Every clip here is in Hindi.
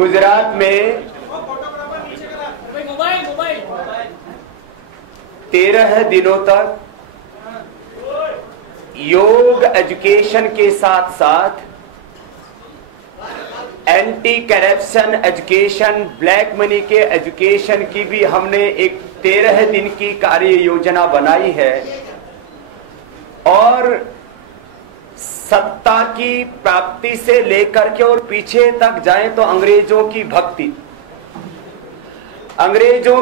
गुजरात में 13 दिनों तक योग एजुकेशन के साथ साथ anti corruption education, black money के एजुकेशन की भी हमने एक 13 दिन की कार्य योजना बनाई है। और सत्ता की प्राप्ति से लेकर के और पीछे तक जाएं तो अंग्रेजों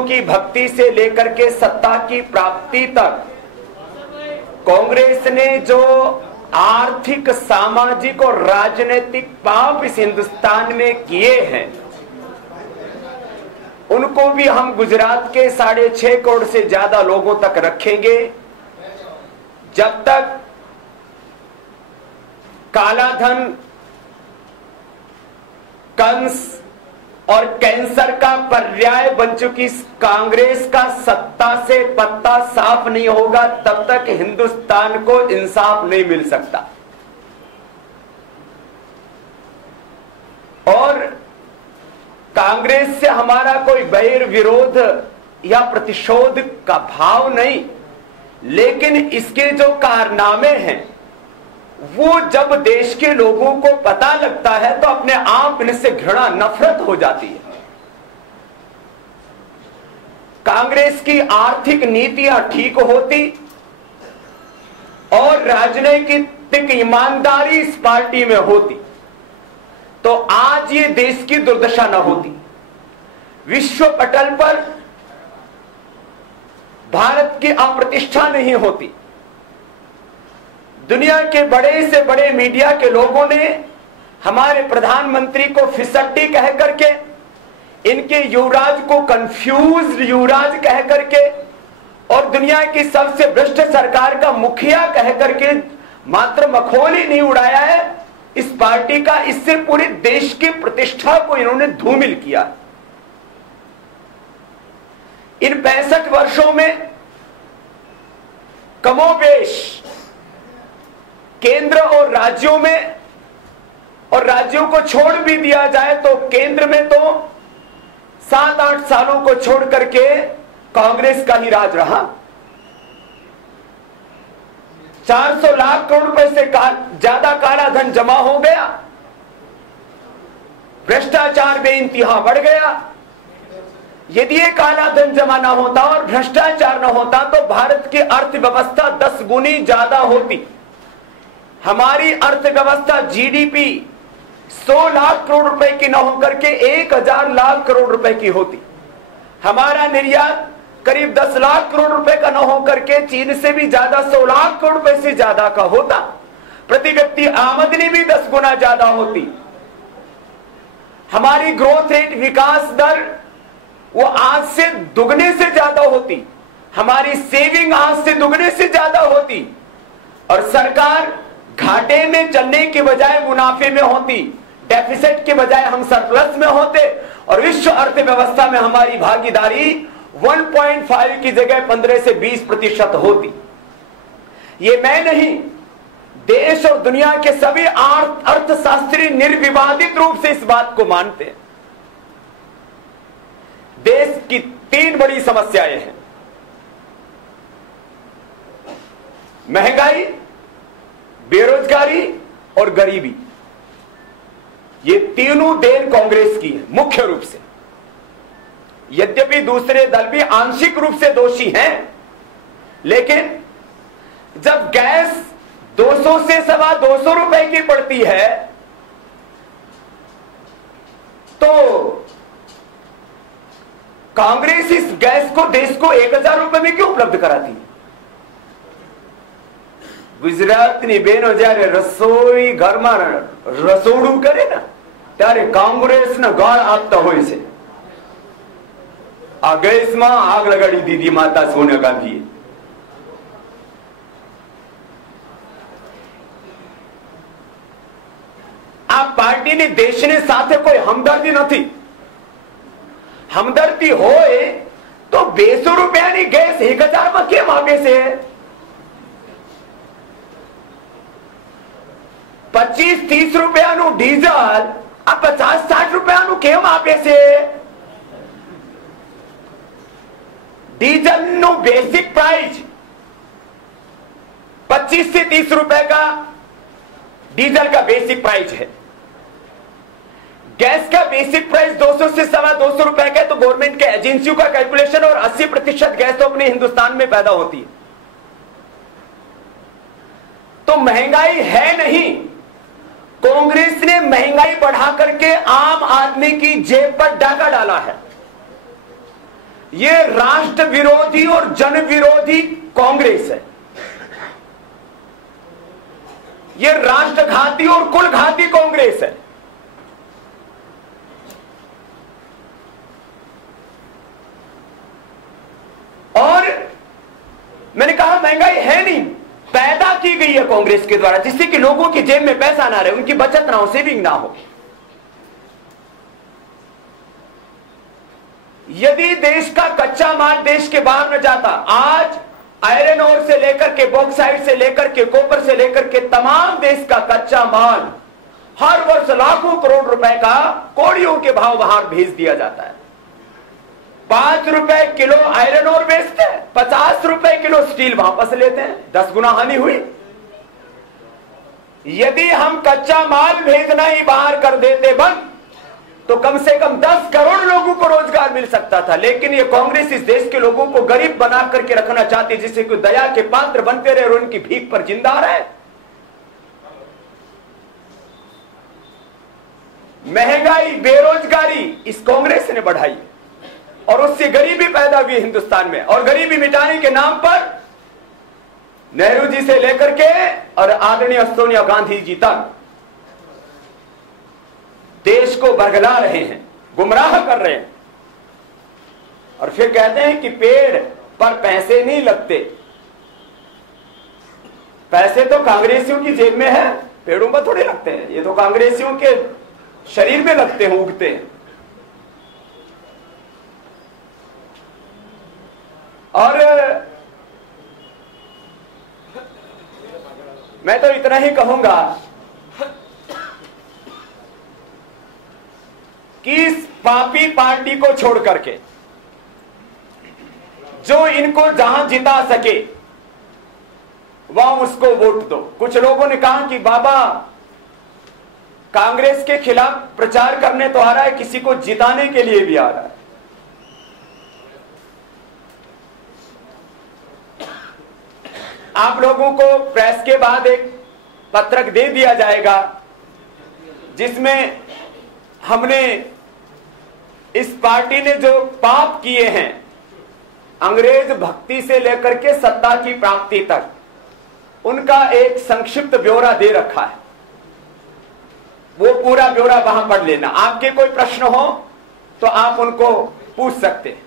की भक्ति से लेकर के सत्ता की प्राप्ति तक कांग्रेस ने जो आर्थिक, सामाजिक और राजनीतिक पाप इस हिंदुस्तान में किए हैं, उनको भी हम गुजरात के 6.5 करोड़ से ज्यादा लोगों तक रखेंगे। जब तक काला धन, कंस और कैंसर का पर्याय बन चुकी कांग्रेस का सत्ता से पत्ता साफ नहीं होगा, तब तक हिंदुस्तान को इंसाफ नहीं मिल सकता। और कांग्रेस से हमारा कोई बैर विरोध या प्रतिशोध का भाव नहीं, लेकिन इसके जो कारनामे हैं वो जब देश के लोगों को पता लगता है तो अपने आप इनसे घृणा, नफरत हो जाती है। कांग्रेस की आर्थिक नीतियां ठीक होती और राजनीतिक ईमानदारी इस पार्टी में होती तो आज ये देश की दुर्दशा न होती। विश्व पटल पर भारत की अप्रतिष्ठा नहीं होती। दुनिया के बड़े से बड़े मीडिया के लोगों ने हमारे प्रधानमंत्री को फिसड्डी कह करके, इनके युवराज को कंफ्यूज्ड युवराज कह करके और दुनिया की सबसे भ्रष्ट सरकार का मुखिया कह करके मात्र मखौल ही नहीं उड़ाया है इस पार्टी का, इससे पूरे देश की प्रतिष्ठा को इन्होंने धूमिल किया। इन 65 वर्षों में कमोबेश केंद्र और राज्यों में, और राज्यों को छोड़ भी दिया जाए तो केंद्र में तो 7-8 सालों को छोड़ करके कांग्रेस का ही राज रहा। 400 लाख करोड़ रुपए से ज्यादा काला धन जमा हो गया, भ्रष्टाचार बेइंतहा बढ़ गया। यदि ये काला धन जमा ना होता और भ्रष्टाचार ना होता तो भारत की अर्थव्यवस्था 10 गुनी ज्यादा होती। हमारी अर्थव्यवस्था जीडीपी 100 लाख करोड़ रुपए की न होकर के 1000 लाख करोड़ रुपए की होती। हमारा निर्यात करीब 10 लाख करोड़ रुपए का न होकर के चीन से भी ज्यादा 100 लाख करोड़ रुपए से ज्यादा का होता। प्रति व्यक्ति आमदनी भी 10 गुना ज्यादा होती। हमारी ग्रोथ रेट, विकास दर वो आज से दुगने से ज्यादा होती। हमारी सेविंग आज से दुगने से ज्यादा होती और सरकार घाटे में चलने के बजाय मुनाफे में होती, डेफिसिट के बजाय हम सरप्लस में होते और विश्व अर्थव्यवस्था में हमारी भागीदारी 1.5 की जगह 15 से 20% होती। ये मैं नहीं, देश और दुनिया के सभी अर्थशास्त्री निर्विवादित रूप से इस बात को मानते हैं। देश की 3 बड़ी समस्याएं हैं: महंगाई, बेरोजगारी और गरीबी। ये तीनों देन कांग्रेस की है मुख्य रूप से। यद्यपि दूसरे दल भी आंशिक रूप से दोषी हैं, लेकिन जब गैस 200 से सवा 200 रुपए की पड़ती है तो कांग्रेस इस गैस को देश को 1000 रुपए में क्यों उपलब्ध कराती है? ગુજરાતની બહેનો જ્યારે રસોઈ ઘરમાં રસોડું કરે ને ત્યારે કોંગ્રેસને ગાળ આપતા હોય છે। આ ગેસમાં આગ લગાડી દીધી માતા સોનિયા ગાંધીએ। આ પાર્ટીની દેશની સાથે કોઈ હમદર્દી નથી। હમદર્દી હોય તો 200 રૂપિયાની ગેસ 1000 માં કેમ આપે છે? 25-30 રૂપિયાનું ડીઝલ अब 50-60 रुपया केम आपे से डीजल नो बेसिक प्राइस 25 से 30 रुपए का डीजल का बेसिक प्राइस है। गैस का बेसिक प्राइस 200 से 225 रुपए का है। तो गवर्नमेंट के एजेंसियों का कैलकुलेशन और 80% गैस तो अपने हिंदुस्तान में पैदा होती है। तो महंगाई है नहीं, कांग्रेस ने महंगाई बढ़ा करके आम आदमी की जेब पर डाका डाला है। यह राष्ट्र विरोधी और जन विरोधी कांग्रेस है। यह राष्ट्रघाती और कुलघाती कांग्रेस है। और मैंने कहा महंगाई है नहीं, पैदा की गई है कांग्रेस के द्वारा, जिससे कि लोगों की जेब में पैसा ना रहे, उनकी बचत ना हो, सेविंग ना हो। यदि देश का कच्चा माल देश के बाहर न जाता, आज आयरन ओर से लेकर के बॉक्साइट से लेकर के कॉपर से लेकर के तमाम देश का कच्चा माल हर वर्ष लाखों करोड़ रुपए का कौड़ियों के भाव बाहर भेज दिया जाता है। 5 रुपए किलो आयरन ओर बेचते हैं, 50 रुपए किलो स्टील वापस लेते हैं, 10 गुना हानि हुई। यदि हम कच्चा माल भेजना ही बाहर कर देते बंद, तो कम से कम 10 करोड़ लोगों को रोजगार मिल सकता था। लेकिन ये कांग्रेस इस देश के लोगों को गरीब बना करके रखना चाहती है, जिससे कोई दया के पात्र बनते रहे और उनकी भीख पर जिंदा रहे। महंगाई, बेरोजगारी इस कांग्रेस ने बढ़ाई और उससे गरीबी पैदा हुई हिंदुस्तान में। और गरीबी मिटाने के नाम पर नेहरू जी से लेकर के और आदरणीय सोनिया गांधी जी तक देश को बरगला रहे हैं, गुमराह कर रहे हैं। और फिर कहते हैं कि पेड़ पर पैसे नहीं लगते। पैसे तो कांग्रेसियों की जेब में है, पेड़ों पर थोड़े लगते हैं। ये तो कांग्रेसियों के शरीर में लगते हैं, उगते हैं। और मैं तो इतना ही कहूंगा कि इस पापी पार्टी को छोड़ करके जो इनको जहां जिता सके वहां उसको वोट दो। कुछ लोगों ने कहा कि बाबा कांग्रेस के खिलाफ प्रचार करने तो आ रहा है, किसी को जिताने के लिए भी आ रहा है। आप लोगों को प्रेस के बाद एक पत्रक दे दिया जाएगा जिसमें हमने इस पार्टी ने जो पाप किए हैं अंग्रेज भक्ति से लेकर के सत्ता की प्राप्ति तक, उनका एक संक्षिप्त ब्यौरा दे रखा है। वो पूरा ब्यौरा वहां पढ़ लेना। आपके कोई प्रश्न हो तो आप उनको पूछ सकते हैं।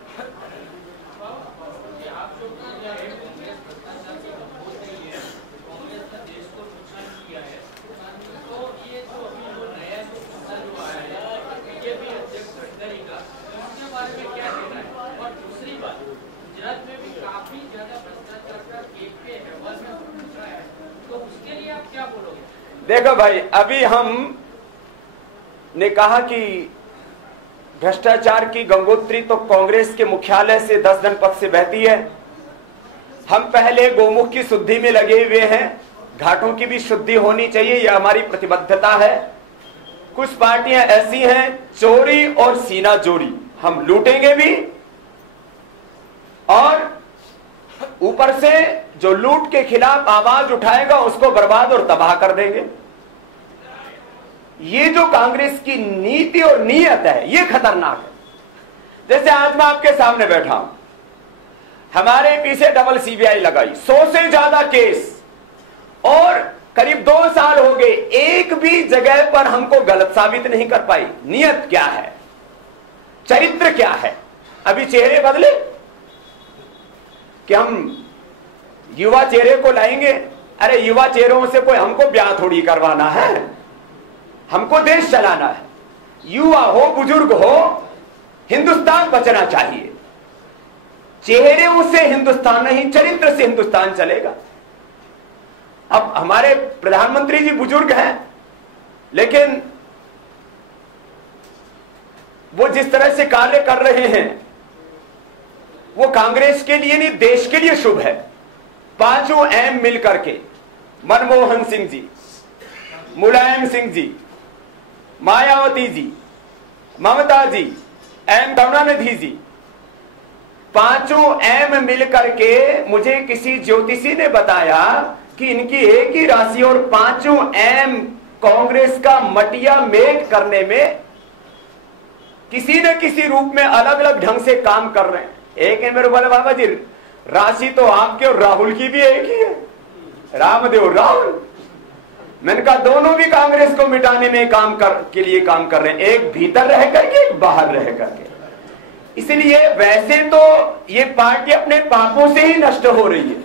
देखो भाई, अभी हम ने कहा कि भ्रष्टाचार की गंगोत्री तो कांग्रेस के मुख्यालय से 10 जनपद से बहती है। हम पहले गोमुख की शुद्धि में लगे हुए हैं, घाटों की भी शुद्धि होनी चाहिए, यह हमारी प्रतिबद्धता है। कुछ पार्टियां ऐसी हैं चोरी और सीना जोरी, हम लूटेंगे भी और ऊपर से जो लूट के खिलाफ आवाज उठाएगा उसको बर्बाद और तबाह कर देंगे। ये जो कांग्रेस की नीति और नीयत है ये खतरनाक है। जैसे आज मैं आपके सामने बैठा हूं, हमारे पीछे डबल सीबीआई लगाई, 100 से ज्यादा केस और करीब 2 साल हो गए, एक भी जगह पर हमको गलत साबित नहीं कर पाई। नीयत क्या है, चरित्र क्या है? अभी चेहरे बदले कि हम युवा चेहरे को लाएंगे। अरे युवा चेहरों से कोई हमको ब्याह थोड़ी करवाना है, हमको देश चलाना है। युवा हो बुजुर्ग हो, हिंदुस्तान बचना चाहिए। चेहरे से हिंदुस्तान नहीं, चरित्र से हिंदुस्तान चलेगा। अब हमारे प्रधानमंत्री जी बुजुर्ग हैं, लेकिन वो जिस तरह से कार्य कर रहे हैं वो कांग्रेस के लिए नहीं, देश के लिए शुभ है। पांचों एम मिल करके, मनमोहन सिंह जी, मुलायम सिंह जी, मायावती जी, ममता जी, एम करुणानिधि जी, पांचों एम मिल करके, मुझे किसी ज्योतिषी ने बताया कि इनकी एक ही राशि और पांचों एम कांग्रेस का मटिया मेट करने में किसी न किसी रूप में अलग अलग ढंग से काम कर रहे हैं। एक है मेरे बोले बाबा जी, राशि तो आपके और राहुल की भी एक ही है, रामदेव राहुल। मैंने कहा दोनों भी कांग्रेस को मिटाने में के लिए काम कर रहे हैं, एक भीतर रह करके एक बाहर रह करके। इसलिए वैसे तो ये पार्टी अपने पापों से ही नष्ट हो रही है,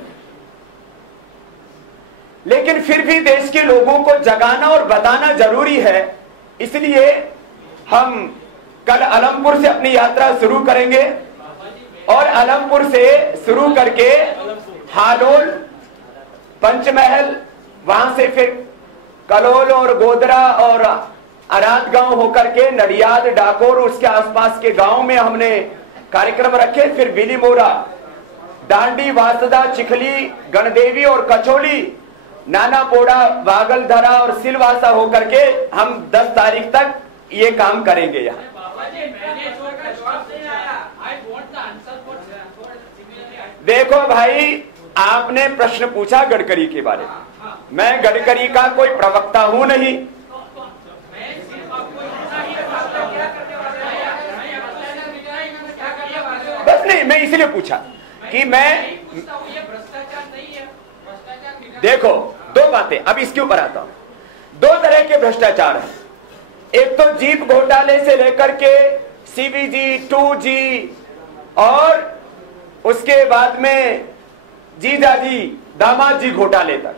लेकिन फिर भी देश के लोगों को जगाना और बताना जरूरी है। इसलिए हम कल अलमपुर से अपनी यात्रा शुरू करेंगे और अलमपुर से शुरू करके हालोल, पंचमहल, वहां से फिर कलोल और गोदरा और अराद गांव होकर के नडियाद, डाकोर, उसके आसपास के गांव में हमने कार्यक्रम रखे। फिर बिलीमोरा, डांडी, वासदा, चिखली, गणदेवी और कचौली, नानापोड़ा, बागलधरा और सिलवासा होकर के हम 10 तारीख तक ये काम करेंगे। यहाँ देखो भाई, आपने प्रश्न पूछा गडकरी के बारे में, मैं गडकरी का कोई प्रवक्ता हूं नहीं। बस नहीं, मैं इसलिए पूछा कि मैं, देखो दो बातें, अब इसके ऊपर आता हूं। दो तरह के भ्रष्टाचार हैं, एक तो जीप घोटाले से लेकर के सीवीजी, 2G और उसके बाद में जीजाजी, दामाद जी घोटाले तक,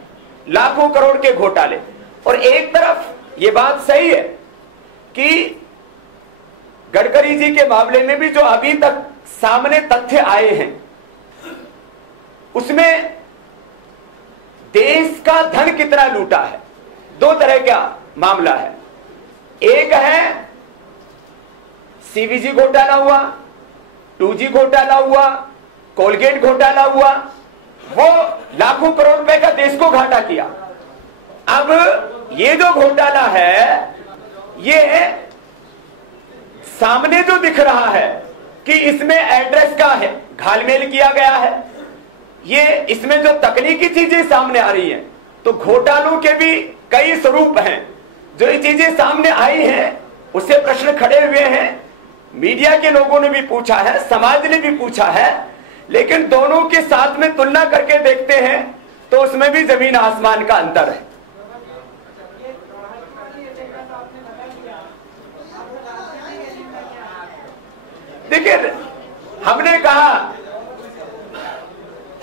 लाखों करोड़ के घोटाले। और एक तरफ ये बात सही है कि गडकरी जी के मामले में भी जो अभी तक सामने तथ्य आए हैं उसमें देश का धन कितना लूटा है। दो तरह का मामला है, एक है सीवीजी घोटाला हुआ, 2G घोटाला हुआ, कोलगेट घोटाला हुआ, वो लाखों करोड़ रुपए का देश को घाटा किया। अब ये जो घोटाला है, ये सामने जो दिख रहा है कि इसमें एड्रेस का है घालमेल किया गया है, ये इसमें जो तकनीकी चीजें सामने आ रही हैं, तो घोटालों के भी कई स्वरूप हैं। जो ये चीजें सामने आई हैं उससे प्रश्न खड़े हुए हैं, मीडिया के लोगों ने भी पूछा है, समाज ने भी पूछा है, लेकिन दोनों के साथ में तुलना करके देखते हैं तो उसमें भी जमीन आसमान का अंतर है। देखिए, हमने कहा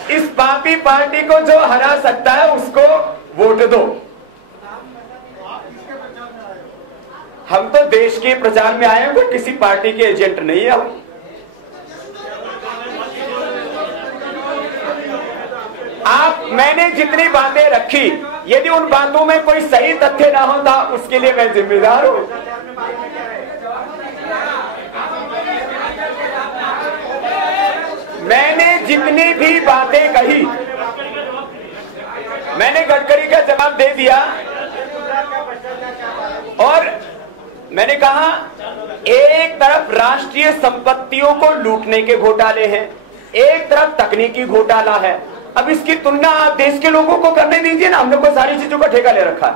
इस पापी पार्टी को जो हरा सकता है उसको वोट दो। हम तो देश के प्रचार में आए हैं, कोई किसी पार्टी के एजेंट नहीं है हम। मैंने जितनी बातें रखी, यदि उन बातों में कोई सही तथ्य ना होता उसके लिए मैं जिम्मेदार हूं। मैंने जितनी भी बातें कही, मैंने गडकरी का जवाब दे दिया और मैंने कहा एक तरफ राष्ट्रीय संपत्तियों को लूटने के घोटाले हैं, एक तरफ तकनीकी घोटाला है। अब इसकी तुलना आप देश के लोगों को करने दीजिए ना, हम लोग को सारी चीजों का ठेका ले रखा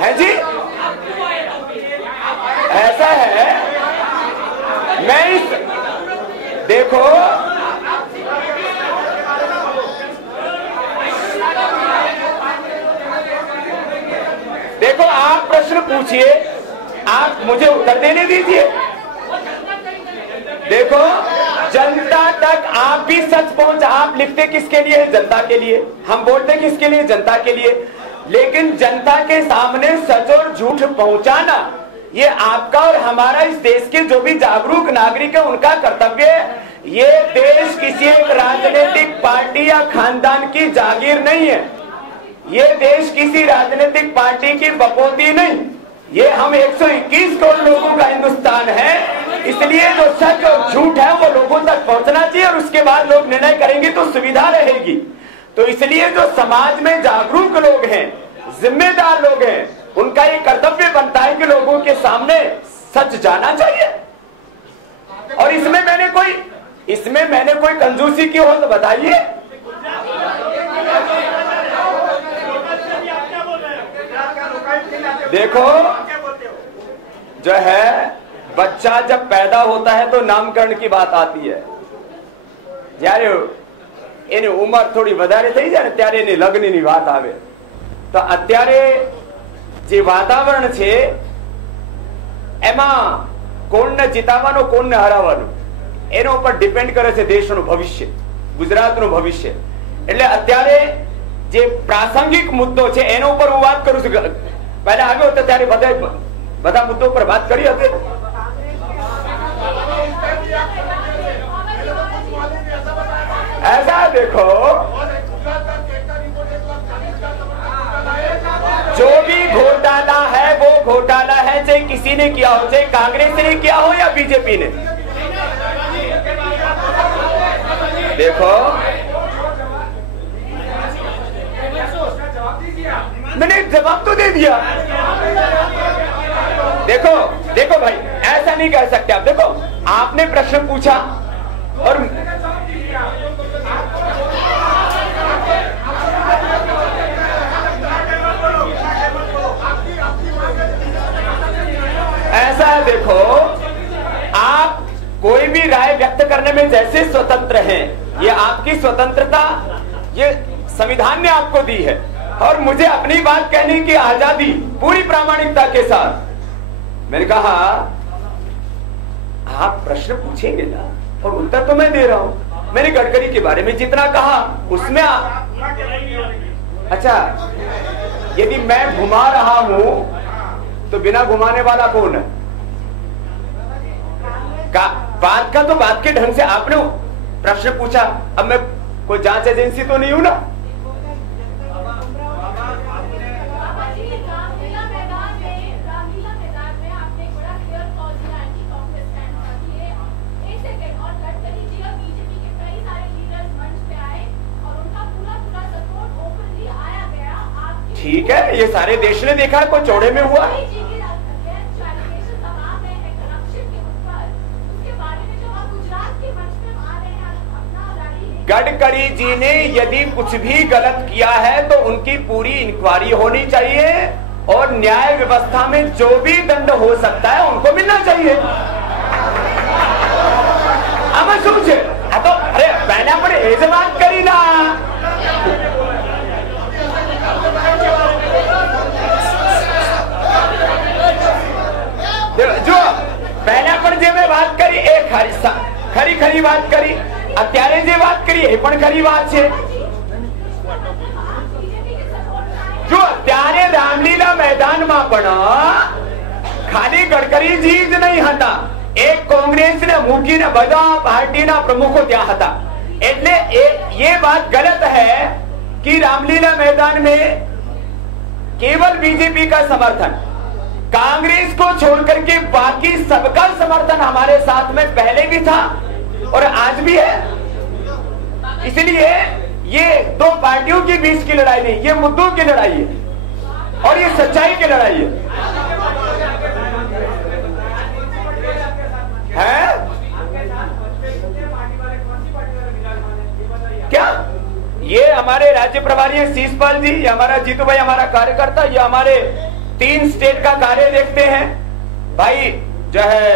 है जी। ऐसा है, मैं इस देखो देखो आप प्रश्न पूछिए, आप मुझे उत्तर देने दीजिए। देखो जनता तक आप भी सच पहुंचा, आप लिखते किसके लिए है? जनता के लिए। हम बोलते किसके लिए? जनता के लिए। लेकिन जनता के सामने सच और झूठ पहुंचाना ये आपका और हमारा, इस देश के जो भी जागरूक नागरिक है उनका कर्तव्य है। ये देश किसी एक राजनीतिक पार्टी या खानदान की जागीर नहीं है, ये देश किसी राजनीतिक पार्टी की बपोती नहीं, ये हम 121 करोड़ लोगों का हिंदुस्तान है, इसलिए जो सच और झूठ है वो लोगों तक पहुंचना चाहिए और उसके बाद लोग निर्णय करेंगे तो सुविधा रहेगी। तो इसलिए जो समाज में जागरूक लोग हैं, जिम्मेदार लोग हैं, उनका ये कर्तव्य बनता है कि लोगों के सामने सच जाना चाहिए। और इसमें मैंने कोई कंजूसी की हो तो बताइए। देखो जो है, बच्चा जब पैदा होता है तो नामकरण की बात आती है। જ્યારે એની ઉંમર થોડી વધારે થઈ જાય ને ત્યારે એની લગ્નની વાત આવે। તો અત્યારે જે વાતાવરણ છે એમાં કોણને જીતાવાનો કોણને હરાવવાનો એના ઉપર ડિપેન્ડ કરે છે દેશનું ભવિષ્ય, ગુજરાતનું ભવિષ્ય। એટલે અત્યારે જે પ્રાસંગિક મુદ્દો છે એના ઉપર હું વાત કરું છું। પહેલા આવ્યો હતો ત્યારે બધા મુદ્દો પર વાત કરી હતી। ऐसा देखो, जो भी घोटाला है वो घोटाला है, चाहे किसी ने किया हो, चाहे कांग्रेस ने किया हो या बीजेपी ने। देखो मैंने जवाब तो दे दिया। देखो भाई, ऐसा नहीं कह सकते आप। देखो आपने प्रश्न पूछा और ऐसा है, देखो आप कोई भी राय व्यक्त करने में जैसे स्वतंत्र हैं, ये आपकी स्वतंत्रता ये संविधान ने आपको दी है और मुझे अपनी बात कहने की आजादी पूरी प्रामाणिकता के साथ। मैंने कहा आप प्रश्न पूछेंगे ना और उत्तर तो मैं दे रहा हूं। मैंने गडकरी के बारे में जितना कहा उसमें अच्छा, यदि मैं घुमा रहा हूं तो बिना घुमाने वाला कौन है? बात का तो बात के ढंग से आपने प्रश्न पूछा। अब मैं कोई जांच एजेंसी तो नहीं हूं ना। ठीक है, ये सारे देश ने देखा है, कोई चौड़े में हुआ। गडकरी जी ने यदि कुछ भी गलत किया है तो उनकी पूरी इंक्वायरी होनी चाहिए और न्याय व्यवस्था में जो भी दंड हो सकता है उनको मिलना चाहिए। अब सोचे तो अरे पहले अपने एज बात करी ना। जो पहले अपन जे में बात करी एक खरी बात करी, અત્યારે જે વાત કરી એ પણ ખરી વાત છે। જો ત્યારે રામલીલા મેદાનમાં પણ ખાલી ગડકરીજી જ નહીં હતા, એક કોંગ્રેસને મૂકીને બધા પાર્ટીના પ્રમુખો ત્યાં હતા। એટલે ये बात गलत है कि रामलीला मैदान में केवल बीजेपी का समर्थन, कांग्रेस को छोड़कर के बाकी सबका समर्थन हमारे साथ में पहले भी था और आज भी है। इसलिए ये दो पार्टियों के बीच की लड़ाई नहीं, ये मुद्दों की लड़ाई है और ये सच्चाई की लड़ाई है। क्या ये हमारे राज्य प्रभारी हैं शीशपाल जी, ये हमारा जीतू भाई हमारा कार्यकर्ता, ये हमारे 3 स्टेट का कार्य देखते हैं। भाई जो है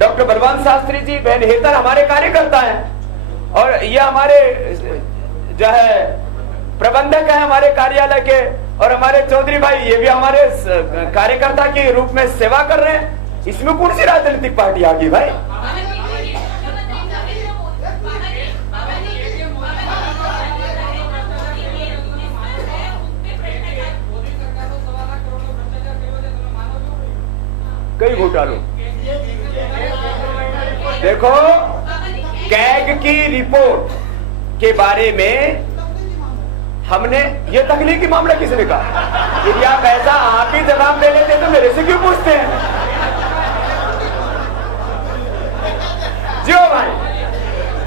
डॉक्टर बलवंत शास्त्री जी, बहन हेतर हमारे कार्यकर्ता हैं और ये हमारे जो है प्रबंधक है हमारे कार्यालय के, और हमारे चौधरी भाई ये भी हमारे कार्यकर्ता के रूप में सेवा कर रहे हैं। इसमें कौन सी राजनीतिक पार्टी आ गई भाई? कई घोटालों, देखो कैग की रिपोर्ट के बारे में हमने ये तकनीकी मामला किसने कहा? यदि आप ऐसा आप ही जवाब दे लेते तो मेरे ऐसे क्यों पूछते हैं? जो भाई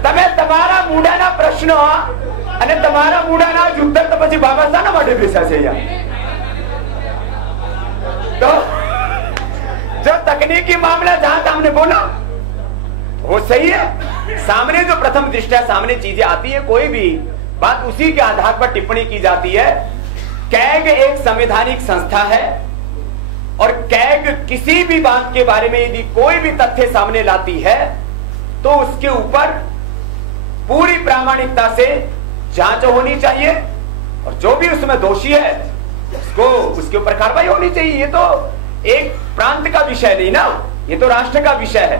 તમે તમારા મૂડાના પ્રશ્નો અને તમારા મૂડાના જ ઉત્તર તો પછી બાબા શાના માટે બેસા છે યાર? तो जो तकनीकी मामला जहां सामने बोला वो सही है। सामने जो प्रथम दृष्टया सामने चीजें आती है, कोई भी बात उसी के आधार पर टिप्पणी की जाती है। कैग एक संवैधानिक संस्था है और कैग किसी भी बात के बारे में यदि कोई भी तथ्य सामने लाती है तो उसके ऊपर पूरी प्रामाणिकता से जांच होनी चाहिए और जो भी उसमें दोषी है उसको उसके ऊपर कार्रवाई होनी चाहिए। ये तो एक प्रांत का विषय नहीं ना, ये तो राष्ट्र का विषय है।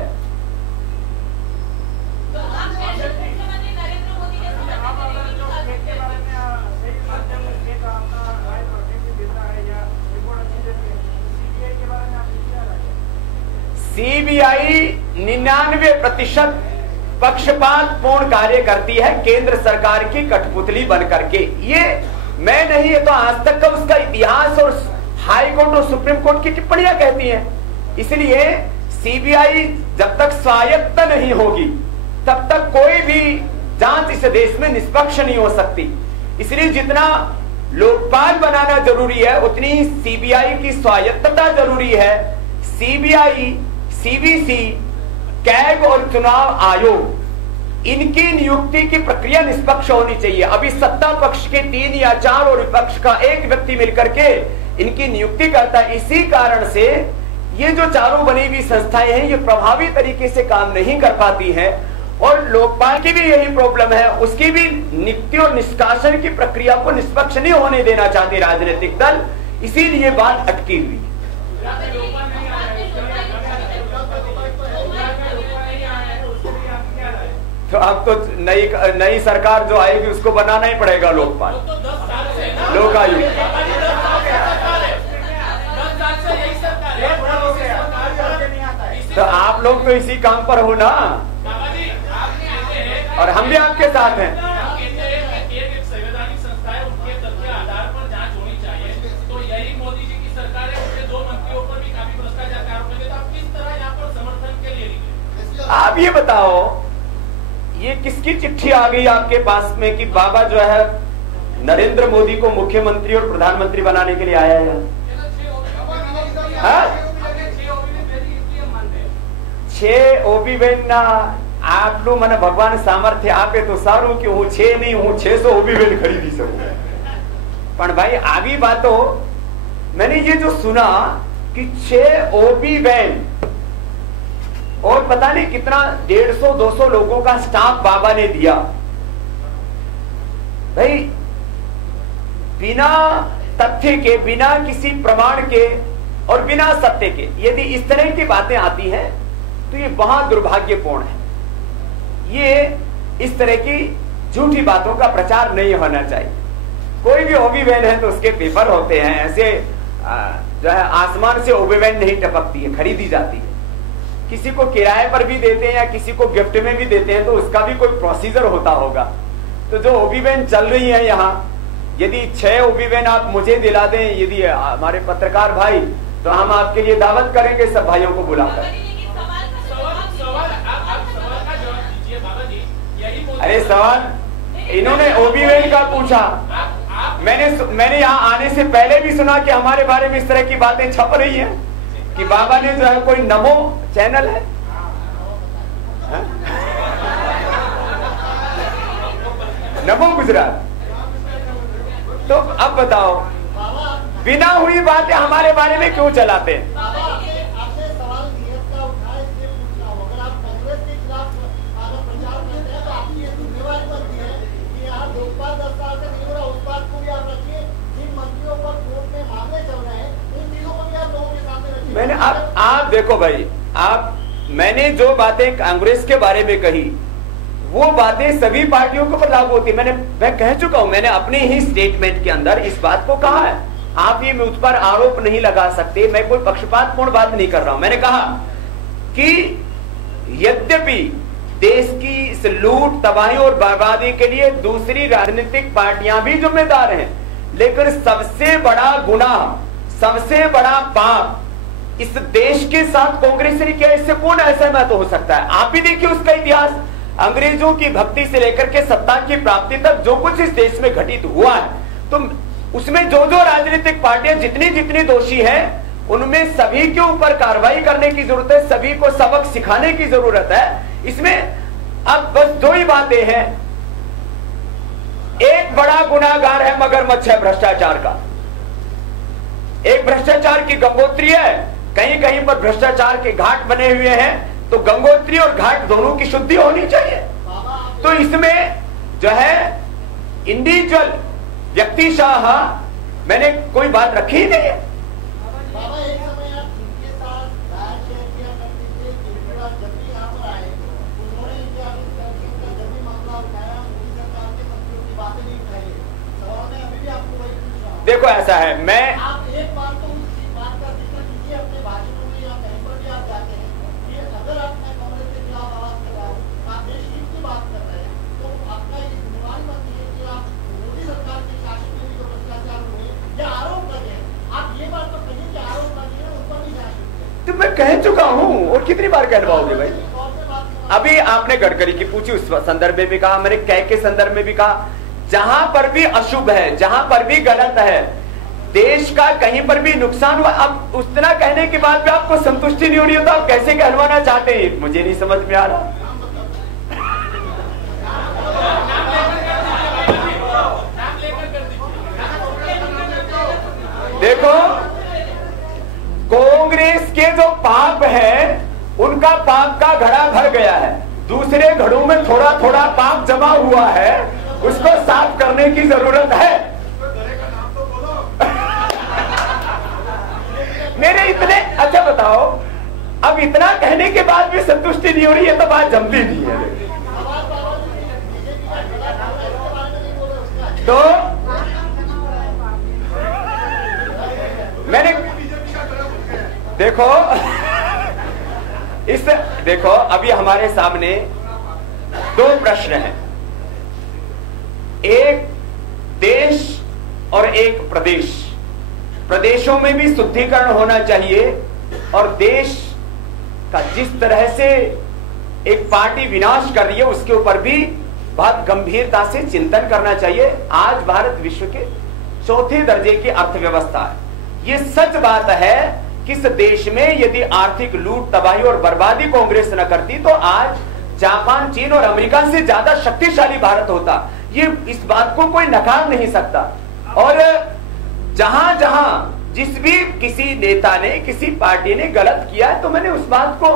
सीबीआई 99% पक्षपात पूर्ण कार्य करती है केंद्र सरकार की कठपुतली बन करके। ये मैं नहीं, ये तो आज तक का उसका इतिहास और हाई कोर्ट और सुप्रीम कोर्ट की टिप्पणियां कहती हैं। इसलिए सीबीआई जब तक स्वायत्त नहीं होगी तब तक कोई भी जांच इस देश में निष्पक्ष नहीं हो सकती। इसलिए जितना लोकपाल बनाना जरूरी है उतनी सीबीआई की स्वायत्तता जरूरी है। सीबीआई, सीबीसी, कैग और चुनाव आयोग, इनकी नियुक्ति की प्रक्रिया निष्पक्ष होनी चाहिए। अभी सत्ता पक्ष के 3 या 4 और विपक्ष का 1 व्यक्ति मिलकर के इनकी नियुक्ति करता है। इसी कारण से ये जो चारों बनी हुई संस्थाएं हैं ये प्रभावी तरीके से काम नहीं कर पाती हैं और लोकपाल की भी यही प्रॉब्लम है। उसकी भी नियुक्ति और निष्कासन की प्रक्रिया को निष्पक्ष नहीं होने देना चाहते राजनीतिक दल, इसीलिए बात अटकी हुई। तो अब तो नई सरकार जो आएगी उसको बनाना ही पड़ेगा लोकपाल, लोकायुक्त। तो आप लोग तो इसी काम पर हो ना, और हम भी आपके साथ हैं। संवैधानिक संस्था है, उनके तथ्य आधार पर जांच होनी चाहिए। तो यही मोदी जी की सरकार है, उनके 2 मंत्रियों पर भी काफी भ्रष्टाचार के आरोप लगे। तो आप किस तरह यहाँ पर समर्थन के लिए निकले? आप ये बताओ, ये किसकी चिट्ठी आ गई आपके पास में कि बाबा जो है नरेंद्र मोदी को मुख्यमंत्री और प्रधानमंत्री बनाने के लिए आया है? 6 ओबीबेन ना आटलू મને ભગવાન સામર્થ્ય આપે તો સારું કે હું 6 नहीं हूं 600 ओबीबेन खरीदी सकूं। पर भाई आगे बातों मैंने ये जो सुना कि 6 ओबीबेन और पता नहीं कितना 150-200 लोगों का स्टाफ बाबा ने दिया। भाई बिना तथ्य के, बिना किसी प्रमाण के और बिना सत्य के यदि इस तरह की बातें आती हैं तो ये बहुत दुर्भाग्यपूर्ण है। ये इस तरह की झूठी बातों का प्रचार नहीं होना चाहिए। कोई भी ओबीबेन है तो उसके पेपर होते हैं, ऐसे जो है आसमान से ओबीबेन नहीं टपकती है, खरीदी जाती है। किसी को किराए पर भी देते हैं या किसी को गिफ्ट में भी देते हैं तो उसका भी कोई प्रोसीजर होता होगा। तो जो ओबीबेन चल रही है यहाँ, यदि 6 ओबीबेन आप मुझे दिला दें, यदि हमारे पत्रकार भाई, तो हम आपके लिए दावत करेंगे सब भाइयों को बुलाकर। अरे सवाल इन्होंने ओबीबेन का पूछा, मैंने यहाँ आने से पहले भी सुना कि हमारे बारे में इस तरह की बातें छप रही हैं कि बाबा ने जो है कोई नमो चैनल है, नमो गुजरात। तो अब बताओ बिना हुई बातें हमारे बारे में क्यों चलाते हैं? मैंने आप देखो भाई, मैंने जो बातें कांग्रेस के बारे में कही वो बातें सभी पार्टियों के ऊपर लागू होती है। मैं कह चुका हूं, मैंने अपने ही स्टेटमेंट के अंदर इस बात को कहा है। आप ये मुझ पर आरोप नहीं लगा सकते, मैं कोई पक्षपातपूर्ण बात नहीं कर रहा हूं। मैंने कहा कि यद्यपि देश की इस लूट, तबाही और बर्बादी के लिए दूसरी राजनीतिक पार्टियां भी जिम्मेदार हैं, लेकिन सबसे बड़ा गुनाह, सबसे बड़ा पाप इस देश के साथ कांग्रेस ने किया, इससे कौन असहमत हो सकता है? आप भी देखिए उसका इतिहास, अंग्रेजों की भक्ति से लेकर के सत्ता की प्राप्ति तक जो कुछ इस देश में घटित हुआ है, तो उसमें जो जो राजनीतिक पार्टियां जितनी जितनी दोषी हैं, उनमें सभी के ऊपर कार्रवाई करने की जरूरत है, सभी को सबक सिखाने की जरूरत है। इसमें अब बस दो ही बातें हैं। एक बड़ा गुनाहगार है मगरमच्छ है भ्रष्टाचार का। एक भ्रष्टाचार की गंगोत्री है, कहीं कहीं पर भ्रष्टाचार के घाट बने हुए हैं, तो गंगोत्री और घाट दोनों की शुद्धि होनी चाहिए। तो इसमें जो है इंडिविजुअल व्यक्तिशाह मैंने कोई बात रखी ही नहीं है। बाबा एक समय आप जिनके साथ राज किया करते थे, जिनके बाद जब भी यहाँ पर आए, उन्होंने जब भी मामला उठाया, मोदी सरकार के मंत्रियों की बातें नहीं उठाई। सवाल मैं अभी भी आपको वही पूछ रहा हूँ। देखो ऐसा है, मैं आप एक बार तो उस बात का जिक्र कीजिए अपने भाषणों में या कहीं पर भी आप जाते हैं कि अगर आप कांग्रेस के खिलाफ आवाज कर रहा हो, आप देश हित की बात कर रहे हैं, तो आपका ये जिम्मेवारी बनती है कि आप मोदी सरकार के शासन में भी जो भ्रष्टाचार हुए या आरोप लगे, आप ये बात तो कहिए कि आरोप लगे हैं, उस पर भी ध्यान दीजिए। तो मैं कह चुका हूं, और कितनी बार कहलवाओगे भाई? अभी आपने गडकरी की पूछी, उस संदर्भ में भी कहा, मैंने के संदर्भ में भी कहा, जहां पर भी अशुभ है, जहां पर भी गलत है, देश का कहीं पर भी नुकसान हुआ, अब उतना कहने के बाद भी आपको संतुष्टि नहीं हो रही हो, तो आप कैसे कहलवाना चाहते हैं? मुझे नहीं समझ में आ रहा। देखो, कांग्रेस के जो पाप है, उनका पाप का घड़ा भर गया है, दूसरे घड़ों में थोड़ा थोड़ा पाप जमा हुआ है, उसको साफ करने की जरूरत है। मेरे इतने, अच्छा बताओ, अब इतना कहने के बाद भी संतुष्टि नहीं हो रही है, तो बात जमती नहीं है। तो मैंने देखो देखो अभी हमारे सामने दो प्रश्न हैं, एक देश और एक प्रदेश। प्रदेशों में भी शुद्धिकरण होना चाहिए, और देश का जिस तरह से एक पार्टी विनाश कर रही है, उसके ऊपर भी बहुत गंभीरता से चिंतन करना चाहिए। आज भारत विश्व के चौथे दर्जे की अर्थव्यवस्था है। ये सच बात है कि इस देश में यदि आर्थिक लूट, तबाही और बर्बादी कांग्रेस न करती, तो आज जापान, चीन और अमेरिका से ज्यादा शक्तिशाली भारत होता। ये इस बात को कोई नकार नहीं सकता। और जहां जहां जिस भी किसी नेता ने, किसी पार्टी ने गलत किया है, तो मैंने उस बात को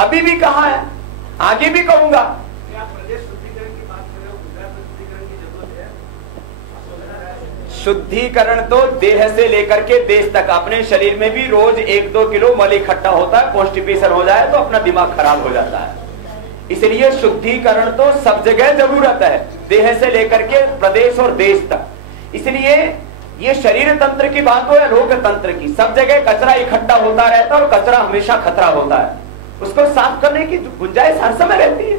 अभी भी कहा है, आगे भी कहूंगा। शुद्धिकरण तो देह से लेकर के देश तक, अपने शरीर में भी रोज 1-2 किलो मल इकट्ठा होता है, कॉन्स्टिपेशन हो जाए तो अपना दिमाग खराब हो जाता है। इसलिए शुद्धिकरण तो सब जगह जरूरत है, देह से लेकर के प्रदेश और देश तक। इसलिए ये शरीर तंत्र की बात हो या लोक तंत्र की, सब जगह कचरा इकट्ठा होता रहता है, और कचरा हमेशा खतरा होता है, उसको साफ करने की गुंजाइश हर समय रहती है।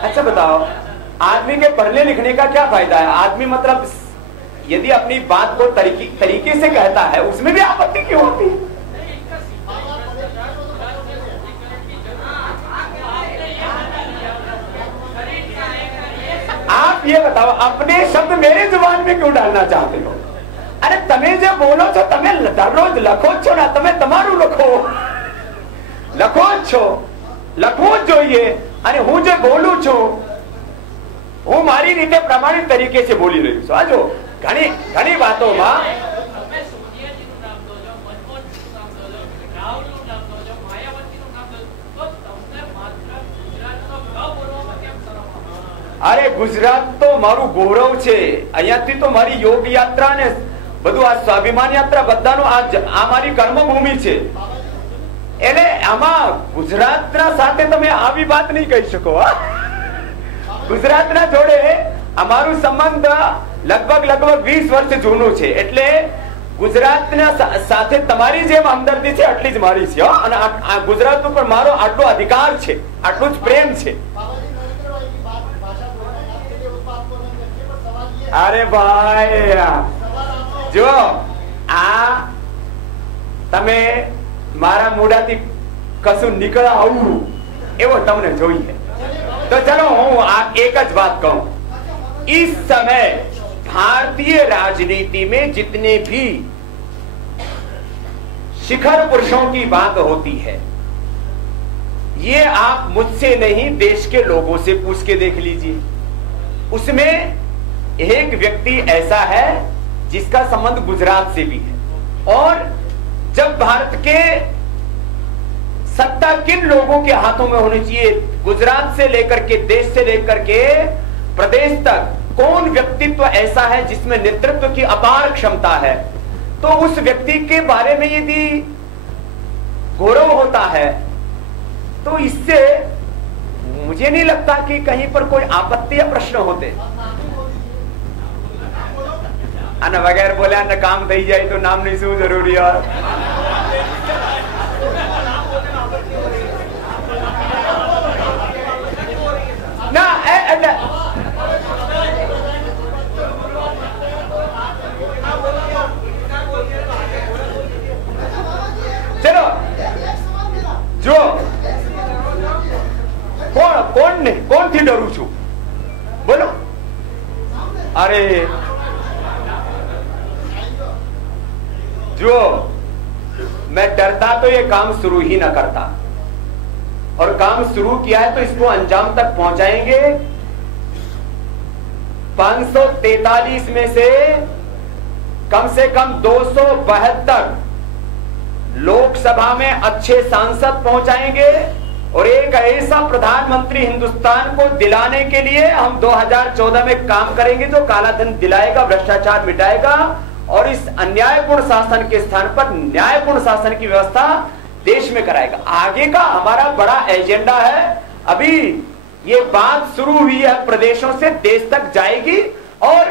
अच्छा बताओ, आदमी के पढ़ने लिखने का क्या फायदा है? आदमी मतलब यदि अपनी बात को तरीके से कहता है, उसमें भी आपत्ति क्यों होती है? आप ये बताओ, अपने शब्द मेरे जुबान में क्यों डालना चाहते हो? अरे तमें जो बोलो छो, तमें दररोज लखो छो ना, तमें तमारू लखो જોઈએ। અને હું જે બોલું છું, હું મારી રીતે પ્રમાણિત તરીકે से બોલી રહ્યું છું। આજો ઘણી વાતોમાં अरे गुजरात तो मारू गौरव छे, अहींयाथी तो मारी योग यात्रा ने બધું આ સ્વાભિમાન યાત્રા બધાનો આ મારી કર્મભૂમિ છે। એટલે આમાં ગુજરાતના સાથે તમે આવી વાત નહીં કહી શકો। ગુજરાતના જોડે અમારું સંબંધ લગભગ 20 વર્ષ જૂનું છે, એટલે ગુજરાતના સાથે તમારી જેમ હમદર્દી છે એટલી જ મારી છે। અને આ ગુજરાત ઉપર મારો આટલો અધિકાર છે, આટલું જ પ્રેમ છે। अरे भाई जो આ તમે મારા મોઢાથી કશું નીકળા આવું એવો તમને જોઈએ। तो चलो हूं एक ज बात कहूं, इस समय भारतीय राजनीति में जितने भी शिखर पुरुषों की बात होती है, ये आप मुझसे नहीं देश के लोगों से पूछ के देख लीजिए। उसमें एक व्यक्ति ऐसा है जिसका संबंध गुजरात से भी है, और जब भारत के सत्ता किन लोगों के हाथों में होनी चाहिए, गुजरात से लेकर के देश से लेकर के प्रदेश तक कौन व्यक्तित्व ऐसा है जिसमें नेतृत्व की अपार क्षमता है, तो उस व्यक्ति के बारे में यदि गौरव होता है तो इससे मुझे नहीं लगता कि कहीं पर कोई आपत्ति या प्रश्न होते। आना बगैर बोले न काम थी जाए तो नाम नहीं शू जरूरी है। ना चलो जो कौन थी डरू छू बोलो। अरे जो मैं डरता तो ये काम शुरू ही ना करता, और काम शुरू किया है तो इसको अंजाम तक पहुंचाएंगे। 543 में से कम 272 लोकसभा में अच्छे सांसद पहुंचाएंगे, और एक ऐसा प्रधानमंत्री हिंदुस्तान को दिलाने के लिए हम 2014 में काम करेंगे जो काला धन दिलाएगा, भ्रष्टाचार मिटाएगा, और इस अन्यायपूर्ण शासन के स्थान पर न्यायपूर्ण शासन की व्यवस्था देश में कराएगा। आगे का हमारा बड़ा एजेंडा है। अभी ये बात शुरू हुई है, प्रदेशों से देश तक जाएगी, और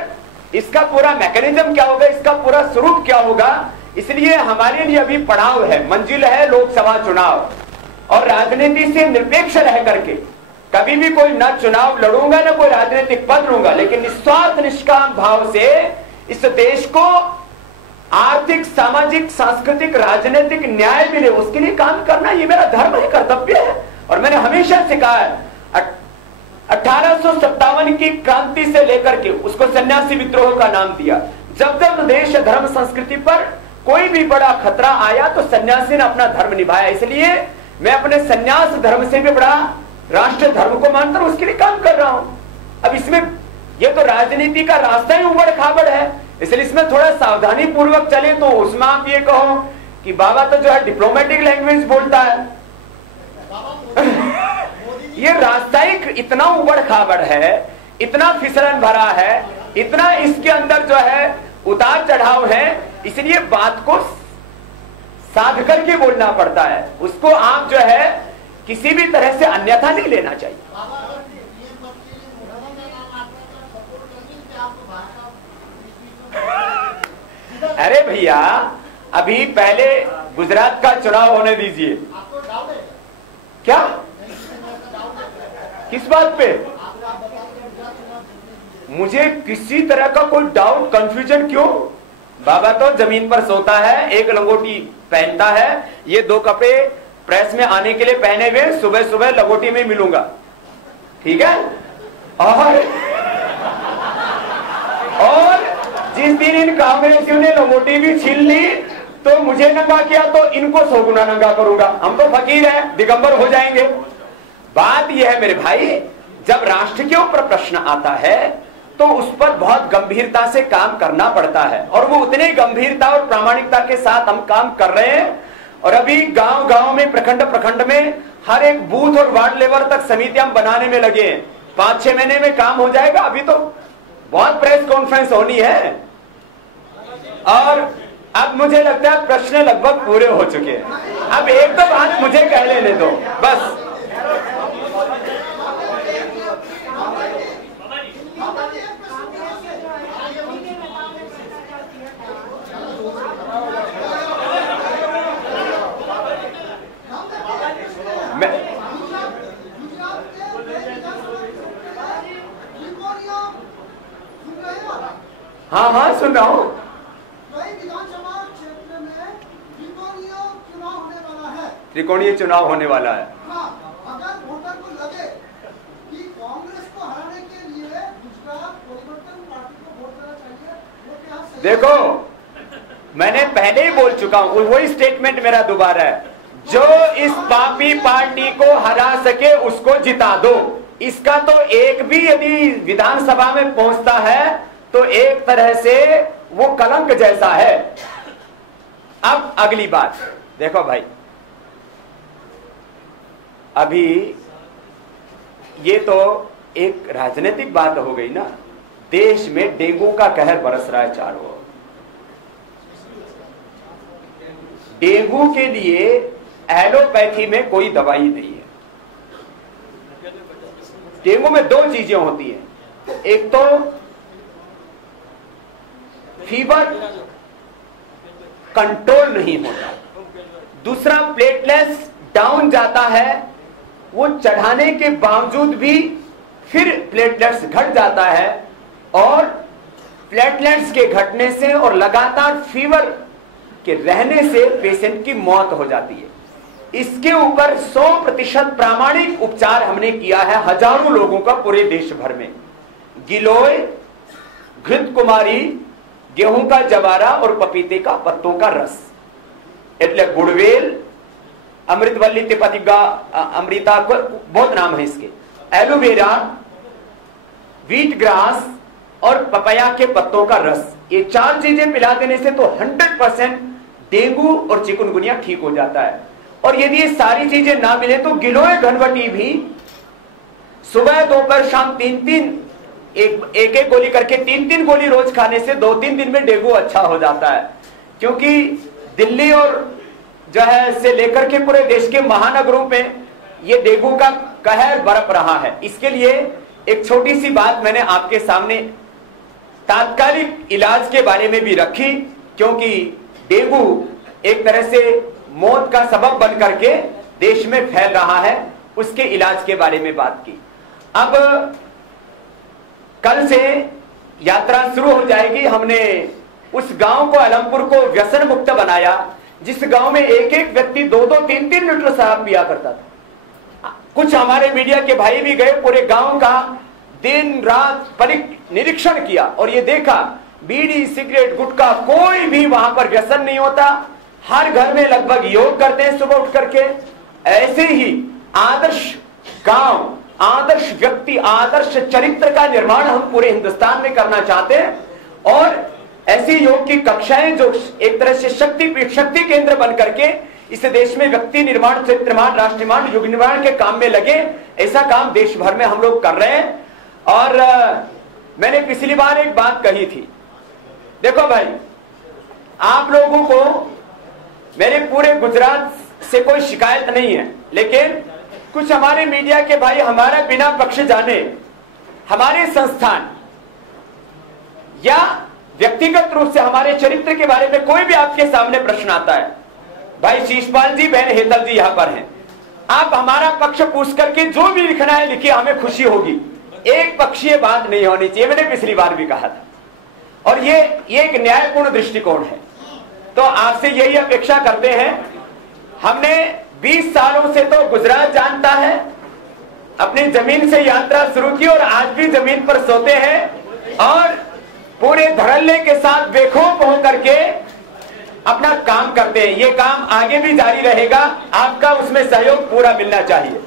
इसका पूरा मैकेनिज्म क्या होगा, इसका पूरा स्वरूप क्या होगा, इसलिए हमारे लिए अभी पड़ाव है, मंजिल है लोकसभा चुनाव। और राजनीति से निरपेक्ष रह करके कभी भी कोई ना चुनाव लड़ूंगा ना कोई राजनीतिक पद लूंगा, लेकिन निस्वार्थ निष्काम भाव से इस देश को आर्थिक, सामाजिक, सांस्कृतिक, राजनीतिक न्याय मिले उसके लिए काम करना ये मेरा धर्म है, कर्तव्य है। और मैंने हमेशा से कहा है, 1857 की क्रांति से लेकर के उसको सन्यासी विद्रोह का नाम दिया। जब जब देश धर्म संस्कृति पर कोई भी बड़ा खतरा आया तो सन्यासी ने अपना धर्म निभाया। इसलिए मैं अपने सन्यास धर्म से भी बड़ा राष्ट्र धर्म को मानकर उसके लिए काम कर रहा हूं। अब इसमें ये तो राजनीति का रास्ता ही उबड़ खाबड़ है, इसलिए इसमें थोड़ा सावधानी पूर्वक चले। तो उसमें आप ये कहो कि बाबा तो जो है डिप्लोमेटिक लैंग्वेज बोलता है। ये रास्ता ही इतना उबड़ खाबड़ है, इतना फिसलन भरा है, इतना इसके अंदर जो है उतार चढ़ाव है, इसलिए बात को साध करके बोलना पड़ता है। उसको आप जो है किसी भी तरह से अन्यथा नहीं लेना चाहिए। अरे भैया, अभी पहले गुजरात का चुनाव होने दीजिए। क्या, किस बात पे? मुझे किसी तरह का कोई डाउट, कंफ्यूजन क्यों? बाबा तो जमीन पर सोता है, एक लंगोटी पहनता है, ये 2 कपड़े प्रेस में आने के लिए पहने हुए, सुबह सुबह लंगोटी में मिलूंगा, ठीक है। और जिस दिन इन कांग्रेसियों ने लंगोटी भी छीन ली तो मुझे नंगा किया तो इनको 100 गुना नंगा करूंगा। हम तो फकीर हैं, दिगंबर हो जाएंगे। बात यह है मेरे भाई, जब राष्ट्र के ऊपर प्रश्न आता है तो उस पर बहुत गंभीरता से काम करना पड़ता है, और वो उतनी गंभीरता और प्रामाणिकता के साथ हम काम कर रहे हैं। और अभी गांव गांव में, प्रखंड प्रखंड में, हर एक बूथ और वार्ड लेवल तक समितियां बनाने में लगे हैं। 5-6 महीने में काम हो जाएगा। अभी तो बहुत प्रेस कॉन्फ्रेंस होनी है, और अब मुझे लगता है प्रश्न लगभग पूरे हो चुके हैं। अब एक तो बात मुझे कह लेने दो बस। हाँ हाँ सुन रहा हूँ। विधानसभा त्रिकोणीय चुनाव होने वाला है। हाँ, अगर वोटर को लगे कि कांग्रेस को हराने के लिए गुजरात परिवर्तन पार्टी को वोट देना चाहिए, वो क्या सही? देखो मैंने पहले ही बोल चुका हूं, वही स्टेटमेंट मेरा दोबारा है, जो इस पापी पार्टी को हरा सके उसको जिता दो। इसका तो एक भी यदि विधानसभा में पहुंचता है तो एक तरह से वो कलंक जैसा है। अब अगली बात देखो भाई, अभी ये तो एक राजनीतिक बात हो गई ना, देश में डेंगू का कहर बरस रहा है चारों ओर। डेंगू के लिए एलोपैथी में कोई दवाई नहीं है। डेंगू में दो चीजें होती हैं, एक तो फीवर कंट्रोल नहीं होता, दूसरा प्लेटलेट्स डाउन जाता है, वो चढ़ाने के बावजूद भी फिर प्लेटलेट्स घट जाता है, और प्लेटलेट्स के घटने से और लगातार फीवर के रहने से पेशेंट की मौत हो जाती है। इसके ऊपर 100% प्रामाणिक उपचार हमने किया है हजारों लोगों का पूरे देश भर में। गिलोय, घृत कुमारी, गेहूं का जवारा और पपीते का पत्तों का रस, એટલે गुड़वेल, अमृतवल्ली तिपतिगा, अमृता को बहुत नाम है इसके, एलोवेरा, व्हीट ग्रास और पपाया के पत्तों का रस, ये चार चीजें पिला देने से तो 100% डेंगू और चिकनगुनिया ठीक हो जाता है। और यदि ये सारी चीजें ना मिले तो गिलोय घनवटी भी सुबह दोपहर शाम 3-3 एक गोली करके 3-3 गोली रोज खाने से 2-3 दिन में डेंगू अच्छा हो जाता है। क्योंकि दिल्ली और जो है से लेकर के पूरे देश के महानगरों में ये डेंगू का कहर बरप रहा है। इसके लिए एक छोटी सी बात मैंने आपके सामने तात्कालिक इलाज के बारे में भी रखी, क्योंकि डेंगू एक तरह से मौत का सबब बन करके देश में फैल रहा है, उसके इलाज के बारे में बात की। अब कल से यात्रा शुरू हो जाएगी। हमने उस गांव को, अलमपुर को व्यसन मुक्त बनाया, जिस गांव में एक एक व्यक्ति 2-2, 3-3 लीटर शराब पिया करता था। कुछ हमारे मीडिया के भाई भी गए, पूरे गांव का दिन रात निरीक्षण किया और ये देखा बीड़ी सिगरेट गुटखा कोई भी वहां पर व्यसन नहीं होता। हर घर में लगभग योग करते हैं सुबह उठ करके। ऐसे ही आदर्श गांव, आदर्श व्यक्ति, आदर्श चरित्र का निर्माण हम पूरे हिंदुस्तान में करना चाहते हैं और ऐसी योग की कक्षाएं जो एक तरह से शक्ति केंद्र बन करके इस देश में व्यक्ति निर्माण, चरित्र निर्माण, राष्ट्र निर्माण, युग निर्माण के काम में लगे, ऐसा काम देश भर में हम लोग कर रहे हैं। और मैंने पिछली बार एक बात कही थी, देखो भाई, आप लोगों को मेरे पूरे गुजरात से कोई शिकायत नहीं है, लेकिन कुछ हमारे मीडिया के भाई हमारा बिना पक्ष जाने हमारे संस्थान या व्यक्तिगत रूप से हमारे चरित्र के बारे में कोई भी आपके सामने प्रश्न आता है, भाई शीशपाल जी, बहन हेतल जी यहाँ पर हैं, आप हमारा पक्ष पूछ करके जो भी लिखना है लिखिए, हमें खुशी होगी। एक पक्षीय बात नहीं होनी चाहिए, मैंने पिछली बार भी कहा था, और ये एक न्यायपूर्ण दृष्टिकोण है। तो आपसे यही अपेक्षा करते हैं। हमने 20 सालों से तो गुजरात जानता है, अपनी जमीन से यात्रा शुरू की और आज भी जमीन पर सोते हैं और पूरे धड़ल्ले के साथ बेखौफ होकर के अपना काम करते हैं। ये काम आगे भी जारी रहेगा, आपका उसमें सहयोग पूरा मिलना चाहिए।